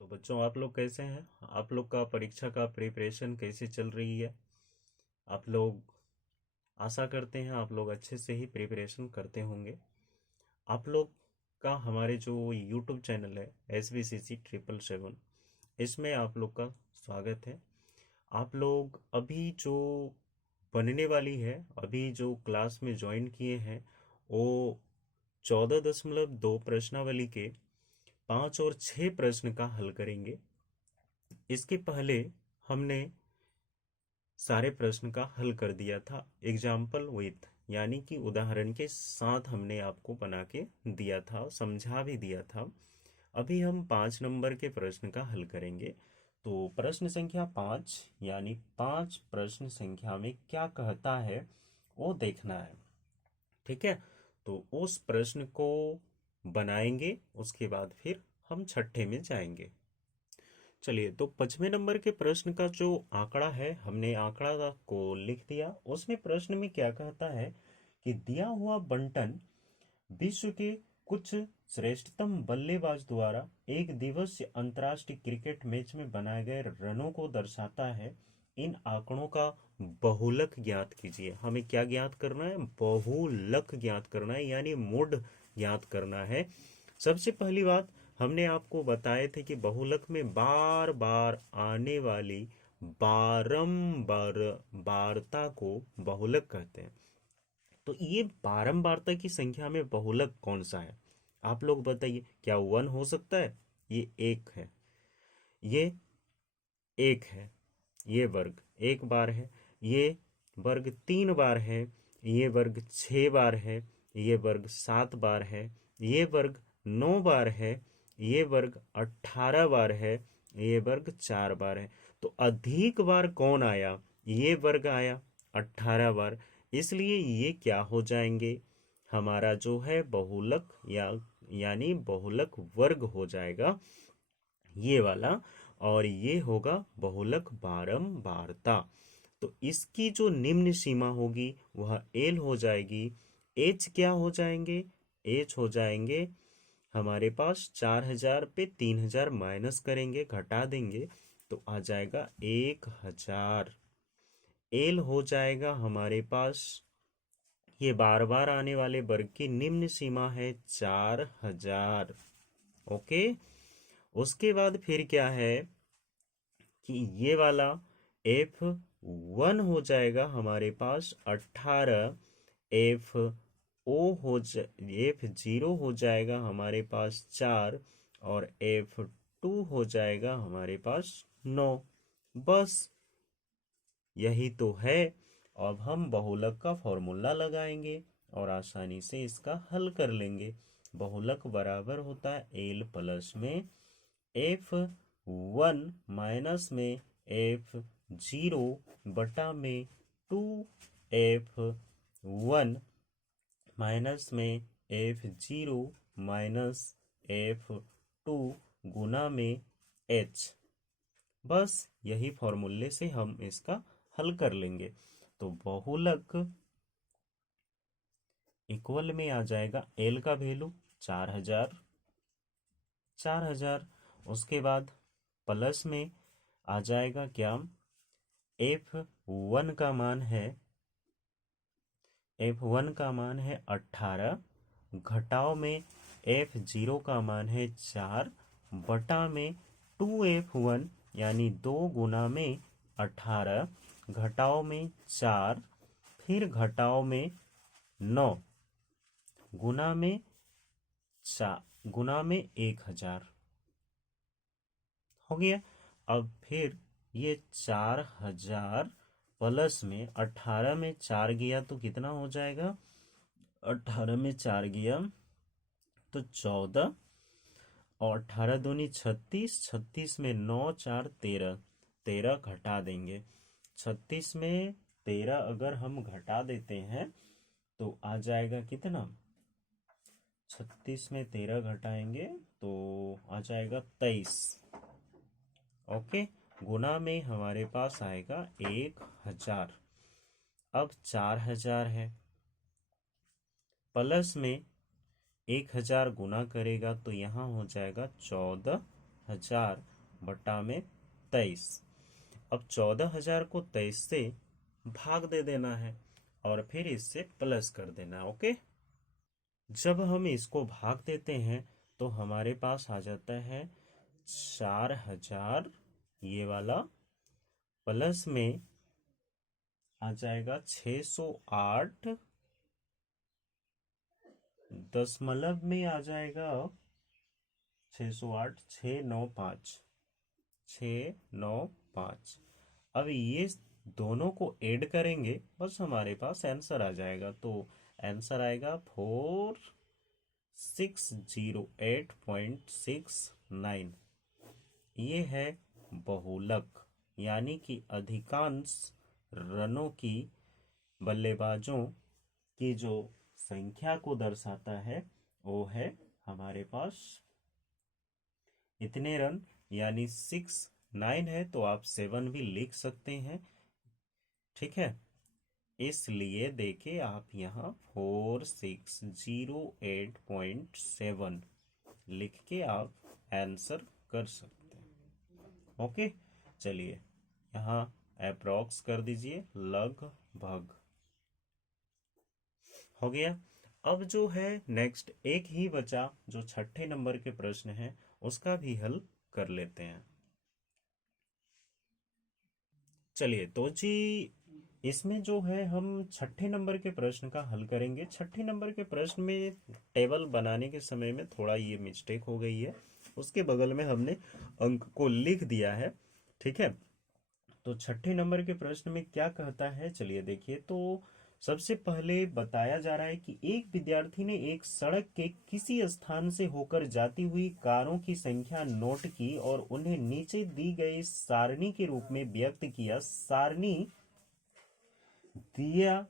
तो बच्चों, आप लोग कैसे हैं? आप लोग का परीक्षा का प्रिपरेशन कैसे चल रही है? आप लोग, आशा करते हैं आप लोग अच्छे से ही प्रिपरेशन करते होंगे। आप लोग का हमारे जो यूट्यूब चैनल है SBCC 777, इसमें आप लोग का स्वागत है। आप लोग अभी जो बनने वाली है, अभी जो क्लास में ज्वाइन किए हैं, वो 14.2 प्रश्नावली के 5 और 6 प्रश्न का हल करेंगे। इसके पहले हमने सारे प्रश्न का हल कर दिया था एग्जाम्पल विथ, यानी कि उदाहरण के साथ हमने आपको बना के दिया था, समझा भी दिया था। अभी हम 5 नंबर के प्रश्न का हल करेंगे। तो प्रश्न संख्या 5, यानी 5 प्रश्न संख्या में क्या कहता है वो देखना है। ठीक है, तो उस प्रश्न को बनाएंगे, उसके बाद फिर हम छठे में जाएंगे। चलिए, तो 5वें नंबर के प्रश्न का जो आंकड़ा है, हमने आंकड़ा को लिख दिया। उसमें प्रश्न में क्या कहता है कि दिया हुआ बंटन विश्व के कुछ श्रेष्ठतम बल्लेबाज द्वारा एक दिवसीय अंतर्राष्ट्रीय क्रिकेट मैच में बनाए गए रनों को दर्शाता है। इन आंकड़ों का बहुलक ज्ञात कीजिए। हमें क्या ज्ञात करना है? बहुलक ज्ञात करना है, यानी मूड ज्ञात करना है। सबसे पहली बात, हमने आपको बताए थे कि बहुलक में बार बार आने वाली बारंबार बारता को बहुलक कहते हैं। तो ये बारंबारता की संख्या में बहुलक कौन सा है? आप लोग बताइए, क्या 1 हो सकता है? ये 1 है, ये 1 है, ये वर्ग 1 बार है, ये वर्ग 3 बार है, ये वर्ग 6 बार है, ये वर्ग 7 बार है, ये वर्ग 9 बार है, ये वर्ग 18 बार है, ये वर्ग 4 बार है। तो अधिक बार कौन आया? ये वर्ग आया 18 बार। इसलिए ये क्या हो जाएंगे? हमारा जो है बहुलक, यानी बहुलक वर्ग हो जाएगा ये वाला, और ये होगा बहुलक बारंबारता। तो इसकी जो निम्न सीमा होगी वह एल हो जाएगी। एच क्या हो जाएंगे? एच हो जाएंगे हमारे पास 4,000 पे 3,000 माइनस करेंगे, घटा देंगे, तो आ जाएगा 1,000। एल हो जाएगा हमारे पास, ये बार बार आने वाले वर्ग की निम्न सीमा है 4,000। ओके, उसके बाद फिर क्या है कि ये वाला F1 हो जाएगा हमारे पास 18। एफ ओ हो जा F0 हो जाएगा हमारे पास 4, और F2 हो जाएगा हमारे पास 9। बस यही तो है। अब हम बहुलक का फॉर्मूला लगाएंगे और आसानी से इसका हल कर लेंगे। बहुलक बराबर होता है एल प्लस में F1 माइनस में F0 बटा में 2F1 माइनस में F0 माइनस F2 गुना में H। बस यही फॉर्मूले से हम इसका हल कर लेंगे। तो बहुलक इक्वल में आ जाएगा एल का वैल्यू 4,000, 4,000। उसके बाद प्लस में आ जाएगा क्या? F1 का मान है, F1 का मान है 18, घटाव में F0 का मान है 4, बटा में 2F1, यानी 2 गुना में 18, घटाव में 4, फिर घटाव में 9, गुना में 4, गुना में 1,000 हो गया। अब फिर ये 4,000 प्लस में 18 में 4 गया तो कितना हो जाएगा? 18 में 4 गया तो 14, और 18 दूनी 36, 36 में 9 4 13, 13 घटा देंगे। 36 में 13 अगर हम घटा देते हैं तो आ जाएगा कितना? 36 में 13 घटाएंगे तो आ जाएगा 23। ओके, गुना में हमारे पास आएगा 1,000। अब 4,000 है, प्लस में 1,000 गुना करेगा तो यहाँ हो जाएगा 14 14,000 बटा में 23। अब 14,000 को 23 से भाग दे देना है और फिर इससे प्लस कर देना। ओके, जब हम इसको भाग देते हैं तो हमारे पास आ जाता है 4,000, ये वाला प्लस में आ जाएगा 608, दशमलव में आ जाएगा 608, 695, 695। अब ये दोनों को ऐड करेंगे, बस हमारे पास आंसर आ जाएगा। तो आंसर आएगा 4608.69। ये है बहुलक, यानी कि अधिकांश रनों की बल्लेबाजों की जो संख्या को दर्शाता है वो है हमारे पास इतने रन, यानी 69 है तो आप 7 भी लिख सकते हैं। ठीक है, इसलिए देखिए आप यहाँ 4608.7 लिख के आप आंसर कर सकते हैं। ओके, चलिए यहाँ अप्रॉक्स कर दीजिए, लगभग हो गया। अब जो है नेक्स्ट एक ही बचा, जो छठे नंबर के प्रश्न है उसका भी हल कर लेते हैं। चलिए तो जी, इसमें जो है हम छठे नंबर के प्रश्न का हल करेंगे। छठे नंबर के प्रश्न में टेबल बनाने के समय में थोड़ा ये मिस्टेक हो गई है, उसके बगल में हमने अंक को लिख दिया है। ठीक है, तो छठे नंबर के प्रश्न में क्या कहता है, चलिए देखिए। तो सबसे पहले बताया जा रहा है कि एक विद्यार्थी ने एक सड़क के किसी स्थान से होकर जाती हुई कारों की संख्या नोट की और उन्हें नीचे दी गई सारणी के रूप में व्यक्त किया। सारणी दिया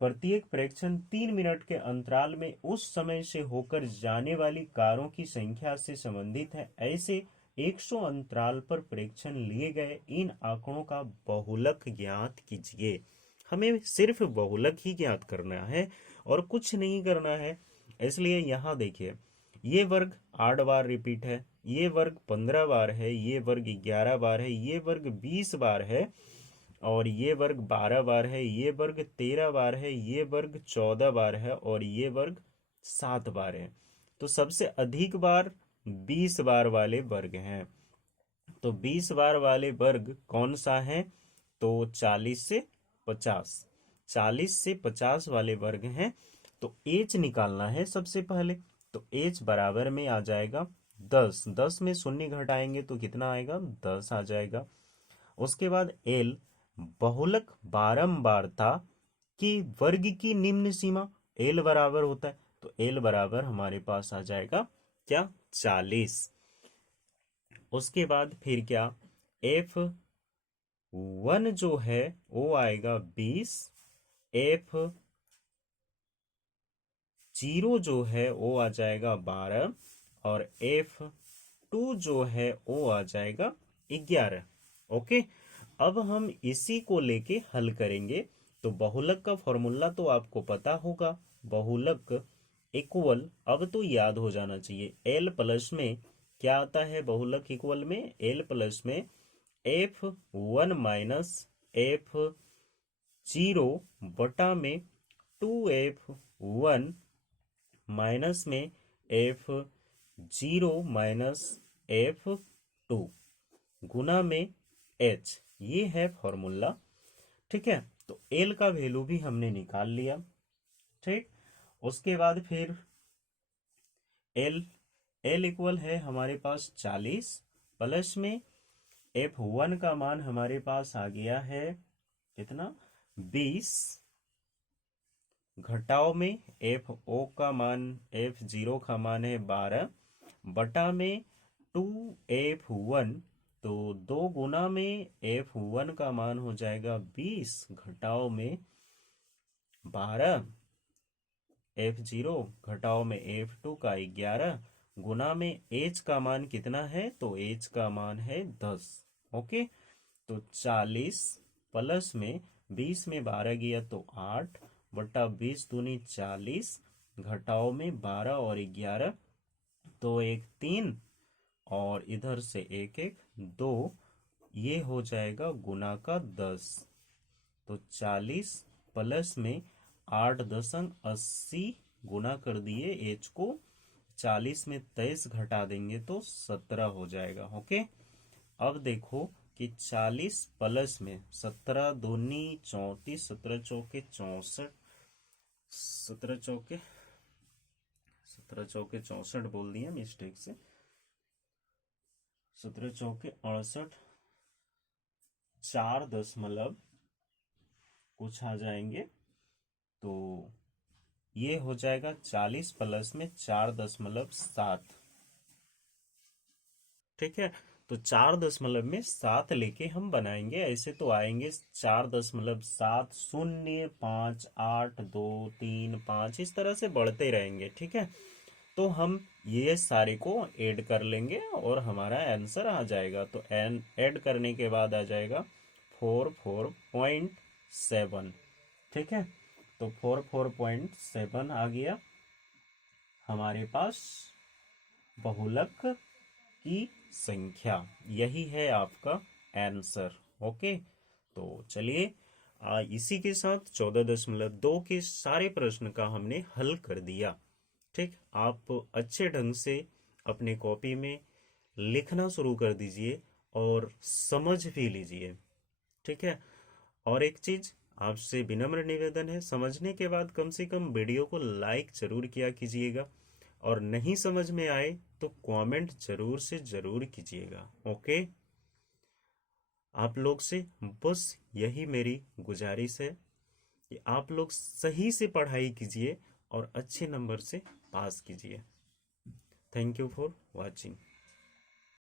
प्रत्येक प्रेक्षण 3 मिनट के अंतराल में उस समय से होकर जाने वाली कारों की संख्या से संबंधित है। ऐसे 100 अंतराल पर प्रेक्षण लिए गए इन आंकड़ों का बहुलक ज्ञात कीजिए। हमें सिर्फ बहुलक ही ज्ञात करना है और कुछ नहीं करना है। इसलिए यहाँ देखिए, ये वर्ग 8 बार रिपीट है, ये वर्ग 15 बार है, ये वर्ग 11 बार है, ये वर्ग 20 बार है, और ये वर्ग 12 बार है, ये वर्ग 13 बार है, ये वर्ग 14 बार है, और ये वर्ग 7 बार है। तो सबसे अधिक बार 20 बार वाले वर्ग हैं। तो 20 बार वाले वर्ग कौन सा है, तो 40 से 50, 40 से 50 वाले वर्ग हैं। तो एच निकालना है सबसे पहले। तो एच बराबर में आ जाएगा 10, 10 में शून्य घटाएंगे तो कितना आएगा, 10 आ जाएगा। उसके बाद एल, बहुलक बारंबारता की वर्ग की निम्न सीमा, एल बराबर होता है, तो एल बराबर हमारे पास आ जाएगा क्या, 40। उसके बाद फिर क्या, एफ वन जो है वो आएगा 20, एफ जीरो जो है वो आ जाएगा 12, और एफ टू जो है वो आ जाएगा 11। ओके, अब हम इसी को लेके हल करेंगे। तो बहुलक का फॉर्मूला तो आपको पता होगा, बहुलक इक्वल, अब तो याद हो जाना चाहिए, एल प्लस में क्या आता है, बहुलक इक्वल में एल प्लस में F one minus F zero बटा में 2f1 माइनस में एफ जीरो माइनस f2 गुना में एच, ये है फॉर्मूला। ठीक है, तो एल का वैल्यू भी हमने निकाल लिया। ठीक, उसके बाद फिर एल, एल इक्वल है हमारे पास 40, प्लस में F1 का मान हमारे पास आ गया है कितना, 20, घटाव में FO का मान, F0 का मान है 12, बटा में 2F1, तो 2 गुना में F1 का मान हो जाएगा 20, घटाव में 12, F0 घटाव में F2 का 11, गुना में H का मान कितना है, तो H का मान है 10। ओके, तो 40 प्लस में 20 में 12 गया तो 8, बटा 20 दूनी 40, घटाव में 12 और 11, तो 1 3, और इधर से एक एक 2, ये हो जाएगा गुना का 10। तो 40 प्लस में 8 10 80 गुना कर दिए एच को, 40 में 23 घटा देंगे तो 17 हो जाएगा। ओके, अब देखो कि 40 प्लस में 17 दूनी 34, 17 चौके 64, 17 चौके 64 बोल दिया मिस्टेक से, 17 चौके 68, 4 कुछ आ जाएंगे। तो ये हो जाएगा 40 प्लस में 4.7। ठीक है, तो 4.7 लेके हम बनाएंगे। ऐसे तो आएंगे 4.7, 0 5 8 2 3 5, इस तरह से बढ़ते रहेंगे। ठीक है, तो हम ये सारे को ऐड कर लेंगे और हमारा आंसर आ जाएगा। तो एन ऐड करने के बाद आ जाएगा 44.7। ठीक है, तो 44.7 आ गया हमारे पास बहुलक की संख्या। यही है आपका आंसर। ओके, तो चलिए इसी के साथ 14.2 के सारे प्रश्न का हमने हल कर दिया। ठीक, आप अच्छे ढंग से अपने कॉपी में लिखना शुरू कर दीजिए और समझ भी लीजिए। ठीक है, और एक चीज आपसे विनम्र निवेदन है, समझने के बाद कम से कम वीडियो को लाइक जरूर किया कीजिएगा, और नहीं समझ में आए तो कमेंट जरूर से जरूर कीजिएगा। ओके, आप लोग से बस यही मेरी गुजारिश है कि आप लोग सही से पढ़ाई कीजिए और अच्छे नंबर से पास कीजिए। Thank you for watching.